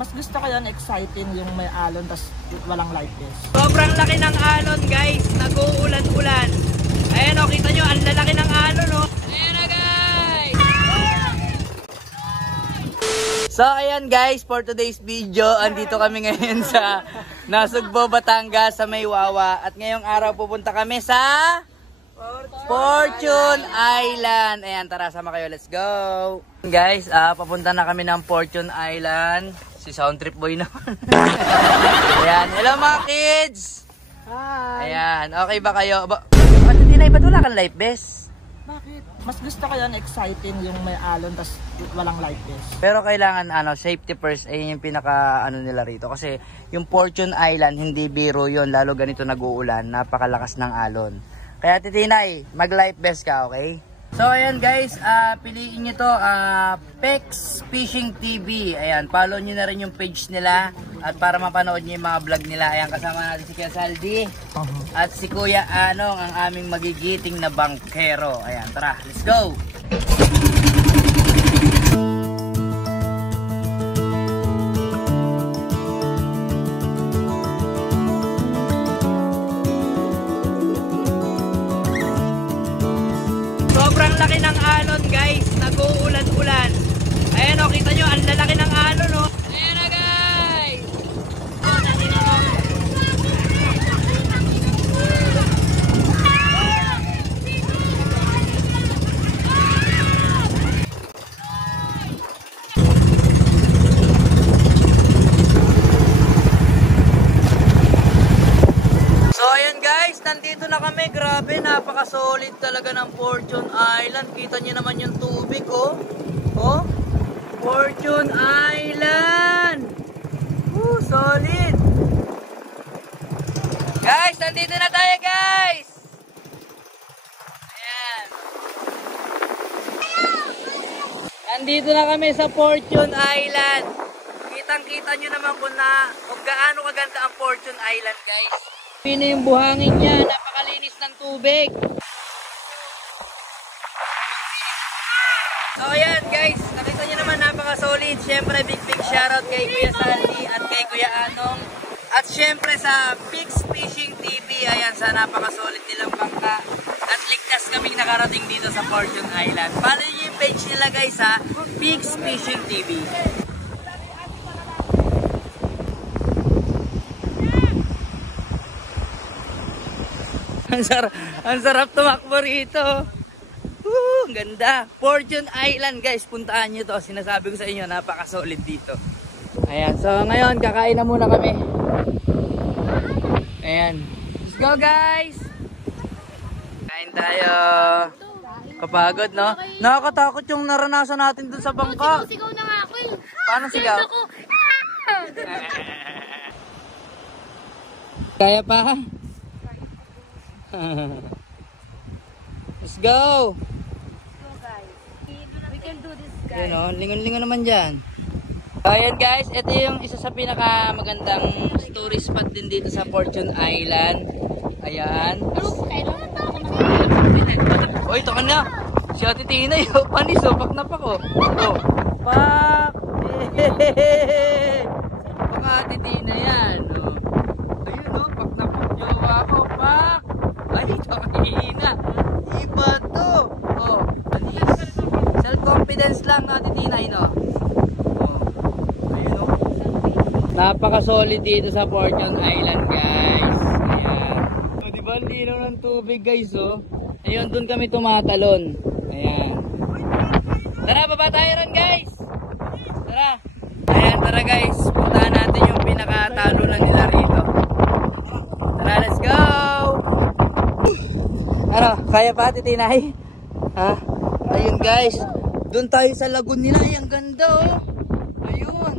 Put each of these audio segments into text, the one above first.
Mas gusto ko yun, exciting yung may alon tas walang light vest. Sobrang laki ng alon guys, nag-uulan-ulan. Ayan o, kita nyo, ang lalaki ng alon o. Ayan na guys! So ayan guys, for today's video, andito kami ngayon sa Nasugbo, Batangas sa Maywawa. At ngayong araw pupunta kami sa Fortune Island. Ayan, tara sama kayo, let's go! Guys, papunta na kami ng Fortune Island. Si Soundtrip Boy naman. Ayan, hello mga kids! Hi! Ayan, okay ba kayo? Tinay, ba't wala kang life vest? Bakit? Mas gusto ko yun, exciting yung may alon tas walang light vest. Pero kailangan safety first, ay yung pinaka nila rito. Kasi yung Fortune Island, hindi biro yun. Lalo ganito nag-uulan, napakalakas ng alon. Kaya titinay, mag-life vest ka, okay? So ayan guys, piliin nyo to, Pex Fishing TV. Ayan, follow nyo na rin yung page nila. At para mapanood nyo yung mga vlog nila. Ayan, kasama natin si Kuya Saldi. At si Kuya Anong, ang aming magigiting na bangkero. Ayan, tara, let's go! Sobrang laki ng alon guys, nag-uulan-ulan. Ayan o, kita nyo, ang lalaki ng alon o. Ayan na guys! So ayan guys, nandito na kami. Grabe, napaka-solid talaga ng Fortune Island. Kita nyo naman yung tubig, oh. Oh, Fortune Island. Solid. Guys, nandito na tayo, guys. Ayan. Nandito na kami sa Fortune Island. Kitang-kita nyo naman kung gaano kaganda ang Fortune Island, guys. Pino yung buhangin niya, napakalinis ng tubig. So ayan guys, nakita nyo naman napaka-solid. Siyempre big shoutout kay Kuya Saldi at kay Kuya Anong. At siyempre sa Pex Fishing TV, ayan, sa napaka-solid nilang bangka. At ligtas kaming nakarating dito sa Fortune Island. Follow nyo yung page nila guys sa Pex Fishing TV. Ang sarap tumakbo rito. Ang ganda. Fortune Island guys, puntaan nyo to. Sinasabi ko sa inyo, napaka-solid dito. Ayan, so ngayon kakain na muna kami. Ayan, let's go guys. Kain tayo. Kapagod, no? Nakakatakot yung naranasan natin dun sa bangka. Sigaw na nga ako eh. Paano sigaw? Kaya pa? Let's go! We can do this, guys. Ayan o, lingon-lingon naman dyan. Ayan guys, ito yung isa sa pinaka magandang story spot din dito sa Fortune Island. Ayan. O, ito ka na. Si Ate Tinay, panis o, paknapak o. O, pak! Pak Ate Tinay yan. O. Ayun o, paknapak jowa ko, pak! Ay, ito kanina. Iba to. Oh, self-confidence lang natin Tinay, no? Oh, ayun, no? Napaka-solid dito sa Fortune Island, guys. Ayan. O, diba, linaw ng tubig, guys, oh. Ayun, dun kami tumatalon. Ayan. Tara, baba tayo ron, guys. Tara. Ayan, tara, guys. Puntahan natin yung pinakatalunan nila rito. Tara, let's go! Ano, kaya pa Ate Tinay? Ha? Ayun guys, doon tayo sa lagoon nila. Ay, ang ganda oh. Ayun.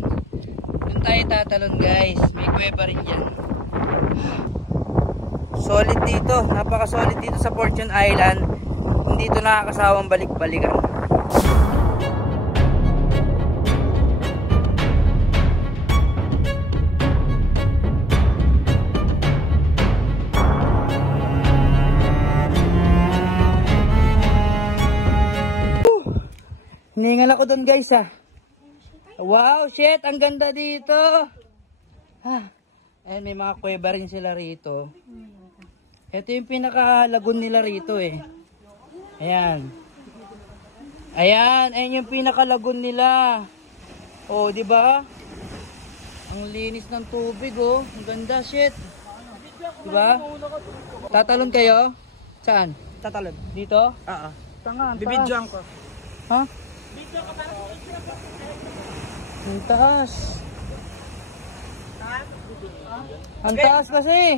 Doon tayo tatalon guys. May kuweba rin dyan. Solid dito. Napaka-solid dito sa Fortune Island. Hindi ito nakakasawang balik-balikan. Hiningal ako doon guys ha. Wow, shit, ang ganda dito. Ayan, may mga kuweba rin sila rito. Ito yung pinaka-lagoon nila rito eh. Ayan. Ayan, ayan yung pinaka-lagoon nila. Oh, di ba? Ang linis ng tubig oh. Ang ganda, shit. Di ba? Tatalon kayo? Saan? Tatalon. Dito? Oo. Tanga, ang taas. Bibidyoan ko. Ha? Ang taas. Ang taas kasi.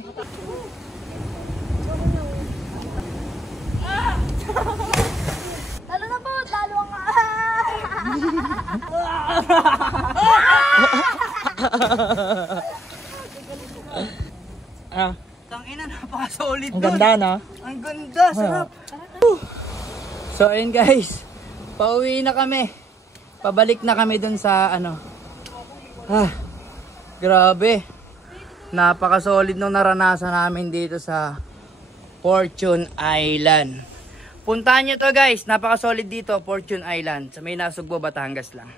Talo na po, talo nga. Tangina, napaka-solid Ang ganda, no? Ang ganda, sarap. So ayun guys, pauwi na kami. Pabalik na kami dun sa ano. Grabe. Napaka-solid nung naranasan namin dito sa Fortune Island. Puntahan nyo to guys, napaka-solid dito, Fortune Island. Sa may Nasugbo, Batangas lang.